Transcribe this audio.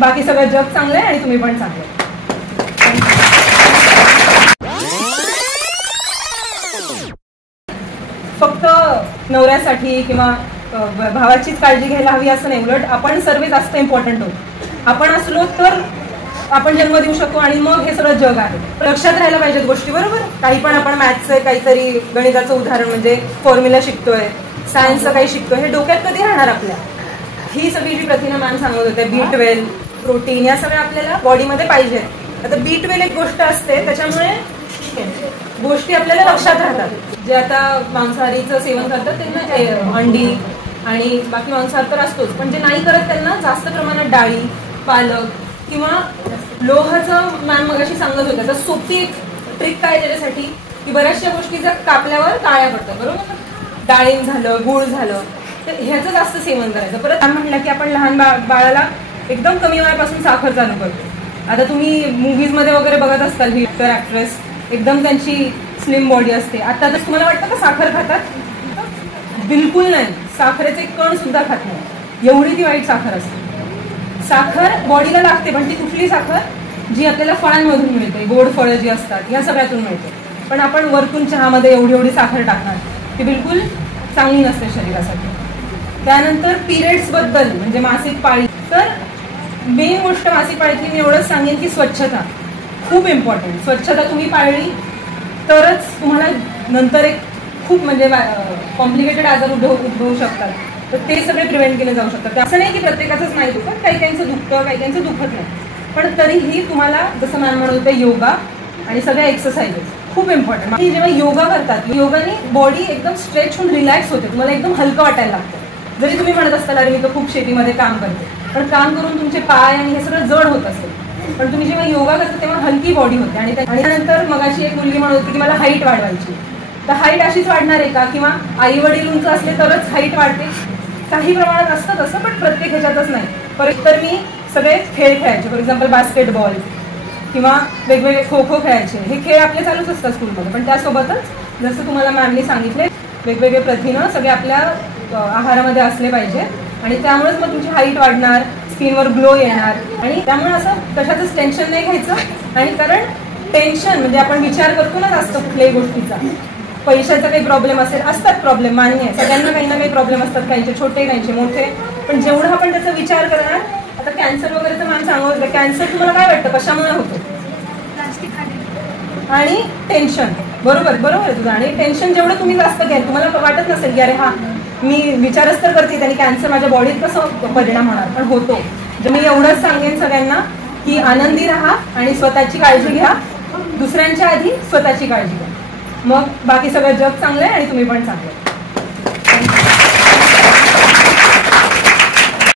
बाकी सगळं जग चांगलं आहे आणि तुम्ही पण चांगले. फक्त नवऱ्यासाठी किंवा भावाचीच काळजी घ्यायला हवी असं नाही, उलट आपण सर्व जास्त इम्पॉर्टंट होतो. आपण असलो तर आपण जन्म देऊ शकतो आणि मग हे सगळं जग आहे. लक्षात राहायला पाहिजेत गोष्टी, बरोबर. काही पण आपण मॅथ्सचं काहीतरी गणिताचं उदाहरण म्हणजे फॉर्म्युला शिकतोय, सायन्सचं काही शिकतोय, हे डोक्यात कधी राहणार आपल्या. ही सगळी जी प्रतिना मॅम सांगत होते, B12 प्रोटीन या सगळ्या आपल्याला बॉडीमध्ये पाहिजे. आता B12 एक गोष्ट असते, त्याच्यामुळे गोष्टी आपल्याला लक्षात राहतात. जे आता मांसाहारीचं सेवन करतात त्यांना अंडी आणि बाकी मांसाहार तर असतोच, पण जे नाही करत त्यांना जास्त प्रमाणात डाळी, पालक किंवा लोहाचं मॅम मगाशी सांगत होत्या. तर सोपी एक ट्रिक काय त्याच्यासाठी की बऱ्याचशा गोष्टी जर कापल्यावर काळ्या पडतात, बरोबर. डाळिंब झालं, गुळ झालं, तर ह्याचं जास्त सेवन करायचं. परत म्हटलं की आपण लहान बाळाला एकदम कमी वयापासून साखर चालू करतो. आता तुम्ही मूव्हीजमध्ये वगैरे बघत असताल, ही ऍक्ट्रेस एकदम त्यांची स्लिम बॉडी असते. आता तर तुम्हाला वाटतं का साखर खातात? बिलकुल नाही. साखरेचे कण सुद्धा खात नाही, एवढी ती वाईट साखर असते. साखर बॉडीला लागते, पण ती कुठली साखर? जी आपल्याला फळांमधून मिळते, गोड फळं जी असतात या सगळ्यातून मिळते. पण आपण वरतून चहामध्ये एवढी साखर टाकणार, ती बिलकुल चांगली नसते शरीरासाठी. त्यानंतर पिरियड्स बद्दल म्हणजे मासिक पाळी, तर मेन गोष्ट मासिक पाळीतली मी एवढंच सांगेन की स्वच्छता खूप इम्पॉर्टंट. स्वच्छता तुम्ही पाळली तरच तुम्हाला नंतर एक खूप म्हणजे कॉम्प्लिकेटेड आजार उद्भवू शकतात, तर ते सगळे प्रिव्हेंट केले जाऊ शकतात. असं नाही की प्रत्येकाचंच नाही दुखत, काही काहींचं दुखतं, काही काहींचं दुखत नाही. पण तरीही तुम्हाला जसं मॅम म्हणत होते, योगा आणि सगळ्या एक्सरसाइजेस खूप इम्पॉर्टंट. जेव्हा योगा करतात, योगाने बॉडी एकदम स्ट्रेच होऊन रिलॅक्स होते, तुम्हाला एकदम हलकं वाटायला लागतं. जरी तुम्ही म्हणत असताल अरे मी तर खूप शेतीमध्ये काम करते, पण काम करून तुमचे पाय आणि हे सगळं जड होत असेल, पण तुम्ही जेव्हा योगा करता तेव्हा हलकी बॉडी होते. आणि त्यानंतर मगाशी एक मुलगी म्हणत होती की मला हाईट वाढवायची, तर हाईट अशीच वाढणार आहे का? किंवा आई वडील उंच असले तरच हाईट वाढते? काही प्रमाणात असतं तसं, पण प्रत्येक ह्याच्यातच नाही. परत तर मी सगळे खेळ खेळायचे, फॉर एक्झाम्पल बास्केटबॉल किंवा वेगवेगळे खो खो खेळायचे. हे खेळ आपले चालूच असतात स्कूलमध्ये, पण त्यासोबतच जसं तुम्हाला मॅमनी सांगितले वेगवेगळे प्रथिनं सगळे आपल्या आहारामध्ये असले पाहिजे. आणि त्यामुळेच मग तुमची हाईट वाढणार, स्किनवर ग्लो येणार. आणि त्यामुळे असं कशाचंच टेन्शन नाही घ्यायचं. आणि कारण टेन्शन म्हणजे आपण विचार करतो ना जास्त कुठल्याही गोष्टीचा, पैशाचा काही प्रॉब्लेम असेल, असतात प्रॉब्लेम, मान्य आहे, सगळ्यांना काही ना काही प्रॉब्लेम असतात, काहींचे छोटे काहींचे मोठे, पण जेवढं आपण त्याचा विचार करणार. आता कॅन्सर वगैरेचं मान सांगत होतं, कॅन्सर तुम्हाला काय वाटतं कशामुळे होतो? आणि टेन्शन. बरोबर आहे तुझं. आणि टेन्शन जेवढं तुम्ही जास्त घ्याल, तुम्हाला वाटत नसेल की अरे हा मी विचारच तर करते आणि कॅन्सर माझ्या बॉडीत कसं परिणाम होणार, पण होतो. तर मी एवढंच सांगेन सगळ्यांना की आनंदी राहा आणि स्वतःची काळजी घ्या, दुसऱ्यांच्या आधी स्वतःची काळजी घ्या, मग बाकी सगळं जग चांगलं आहे आणि तुम्ही पण चांगलं.